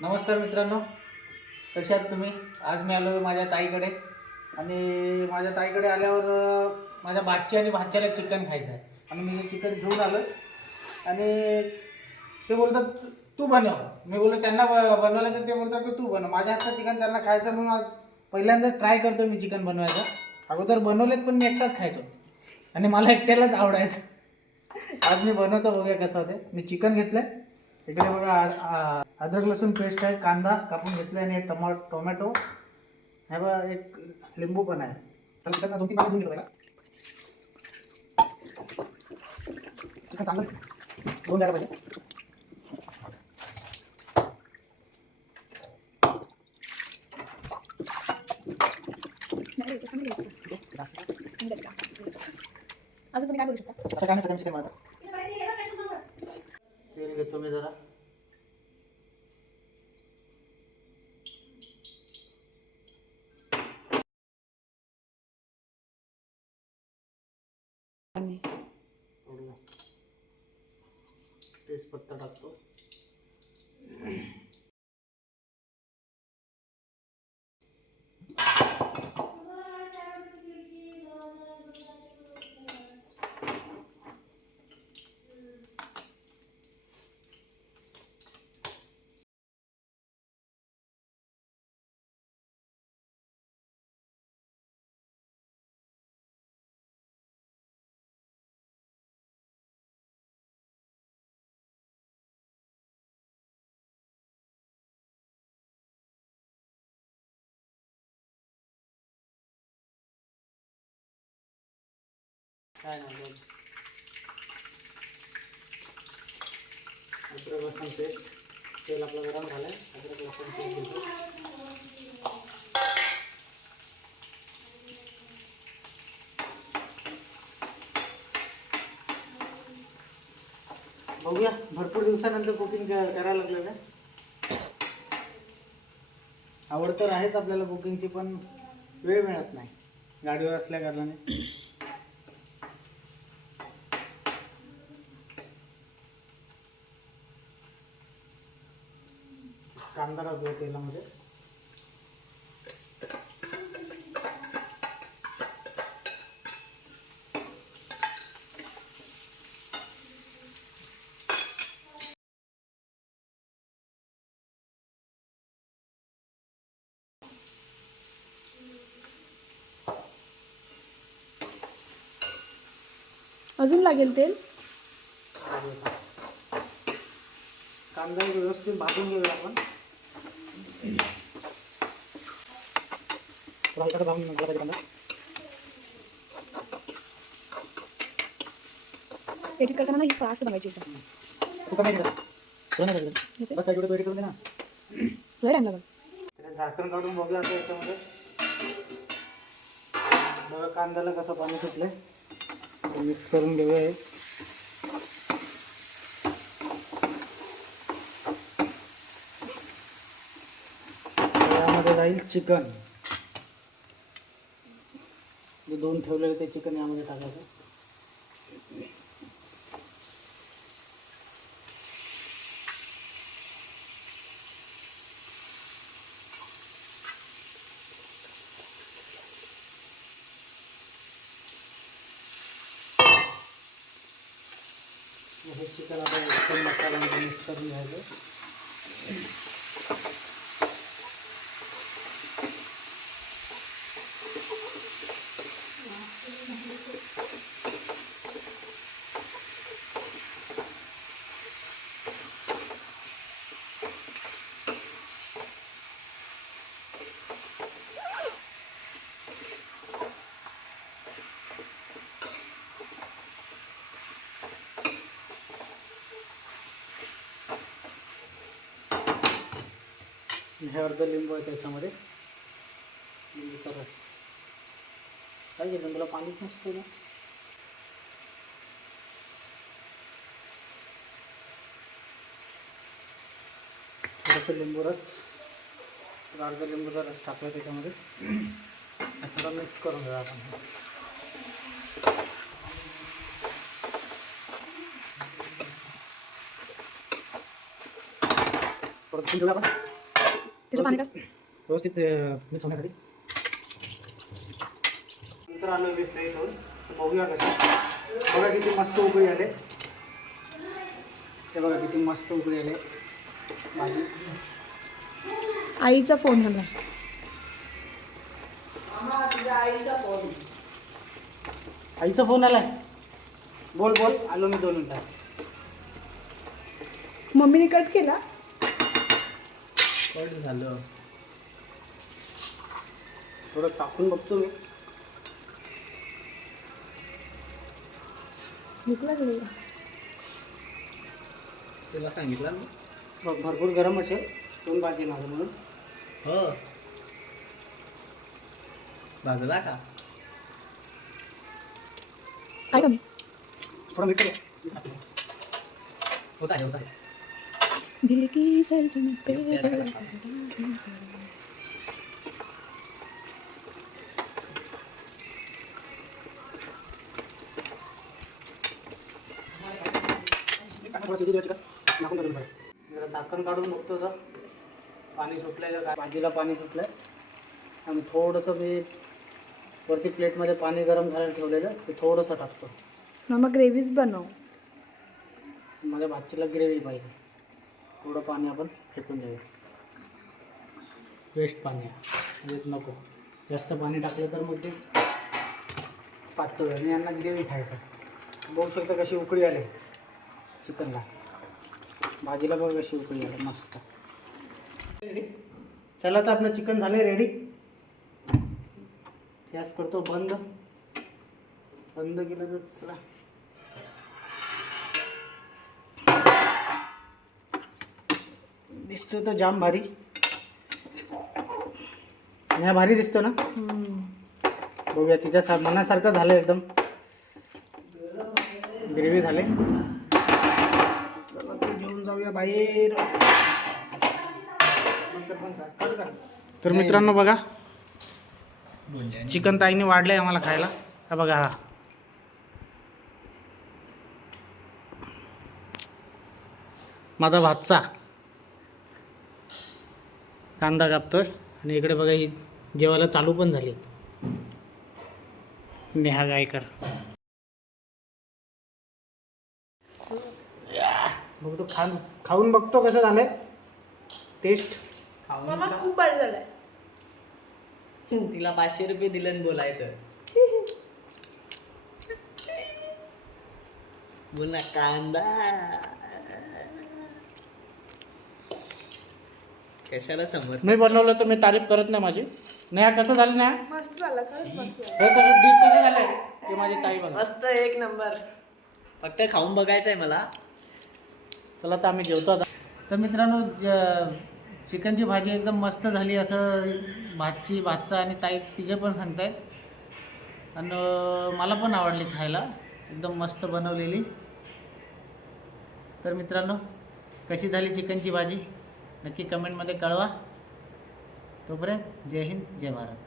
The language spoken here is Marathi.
नमस्कार मित्रांनो कसे आहात तुम्ही? आज मी आलो माझ्या ताईकडे आणि माझ्या ताईकडे आल्यावर माझ्या भाची आणि भाच्याला चिकन खायचं आहे. आणि मी हे चिकन घेऊन आलो आणि ते बोलतात "तू- बनव. मी बोललो त्यांना ब- बनवलं तर ते बोलतात की तू बनव. माझ्या हातचं चिकन त्यांना खायचं म्हणून आज पहिल्यांदाच ट्राय करतो मी चिकन बनवायचं. अगोदर बनवलेत पण मी एकटाच खायचो. आणि मला एकट्यालाच आवडायचं. आज मी बनवतो बघूया कसं होते मी चिकन घेतलं इकडे बघा अद्रक लसूण पेस्ट आहे कांदा कापून घेतला आणि एक टमा टोमॅटो. हे बघा एक लिंबू पण आहे. तर त्यांना दोन तीन घेऊन घेतो चिकन चांगलं. दोन द्यायला पाहिजे. अजून तुम्ही काय बोलू शकता? तेल घेतो मी जरा. तेजपत्ता टाकतो. काय नाही बघ. अद्रक लसूण पेस्ट तेल आपलं गरम झालं आहे अद्रक लसूण पेस्ट घेतो. बघूया भरपूर दिवसानंतर बुकिंग करायला लागलेलं आहे आवड तर आहेच आपल्याला बुकिंगची पण वेळ मिळत नाही. गाडीवर असल्या कारणाने. कांदा टाकूया तेलामध्ये अजून लागेल तेल? कांदा एक व्यवस्थित भाजून घेऊया आपण. थोडा हलकासा भाजून घेतला पाहिजे कांदा एडिट करताना ना ही फास्ट बघायची एकदम तू कमी करा थोडं नाही करायचं. येते? बस काय एवढं करून दे ना लय टाइम लागेल त्याला झाकण काढून बघूया आता याच्यामध्ये बघा कांद्याला कसं पाणी सुटलंय मिक्स करून घेऊया हे स्टाईल चिकन. जे दोन ठेवलेले ते चिकन यामध्ये टाकायचं. हे चिकन आपण मसाल्यामध्ये मिक्स करून घ्यायचं. हे अर्ध लिंबू आहे त्याच्यामध्ये. लिंबूचा रस काय घेतलं? तुला पाणीच नसतं ना थोडंसं लिंबू रस. अर्ध लिंबूचा रस टाकला त्याच्यामध्ये. थोडा मिक्स करून घ्या आपण. परत आपण. पाणी टाक व्यवस्थित मिक्स होण्यासाठी. नंतर आलो मी फ्रेश होऊन. बघूया कसं. बघा किती मस्त उकळी आले. ते बघा किती मस्त उकळी आले. भाजी आईचा फोन झाला. आईचा फोन आलाय. बोल बोल. आलो मी दोन मिनिटात मम्मीने कट केला? कट झालं. थोडं चाकून बघतो मी. भुकला गेला तुला सांगितलं मी बघ भरपूर गरम असेल दोन भाजी माझं म्हणून. हो. भाजला का? काय कमी? थोडं मीठ. होत आहे होत. आहे दिल की सलसना पे झाकण काढून बघतो जर. पाणी सुटलं का भाजीला पाणी सुटलं आणि थोडंसं मी वरती प्लेटमध्ये पाणी गरम करायला ठेवलेलं ते थोडंसं टाकतो. मामा ग्रेव्हीज बनव. माझ्या भाजीला ग्रेव्ही पाहिजे. थोडं पाणी आपण फेकून देऊया. वेस्ट पाणी. म्हणजे नको. जास्त पाणी टाकलं तर मग ते पातळ आणि यांना ग्रेव्ही खायचं. बघू शकता कशी उकळी आली. चिकनला. भाजीला बघ कशी उकळी आली. मस्त. रेडी चला तर आपलं चिकन झालं रेडी गॅस करतो बंद. बंद केलं तर चला. दिसतो तो जाम भारी. ह्या भारी दिसतो ना? बघूया तिच्या सा मनासारखं झालं एकदम. ग्रेव्ही झाले. चला ते घेऊन जाऊया बाहेर. तर मित्रांनो बघा चिकन ताईने वाढलंय आम्हाला खायला. हा बघा हा. माझा भातचा. कांदा कापतोय. आणि इकडे बघा ही जेवायला चालू पण झाली. नेहा गायकर. या, बघतो खाऊन खाऊन बघतो कसं झालंय. टेस्ट मामा खूप बरं झालंय. तिला पाचशे रुपये दिलं आणि बोलायचं. बोल ना कांदा. कशाला समज मी बनवलं तर मी तारीफ करत नाही माझी. नेहा कसं झालं नेहा? मस्त झाला खरंच मस्त हे कसं डीप कसं झालंय? ते माझी ताई बघा. मस्त एक नंबर. फक्त खाऊन बघायचंय मला. चला तर आम्ही जेवतो आता. तर मित्रांनो ज- चिकनची भाजी एकदम मस्त झाली असं भातची भातचा आणि ताई तिघे पण सांगतायत. आणि अं, मला पण आवडली खायला. एकदम मस्त बनवलेली. तर मित्रांनो कशी झाली चिकनची भाजी? नक्की कमेंटमध्ये कळवा. तोपर्यंत जय हिंद जय भारत.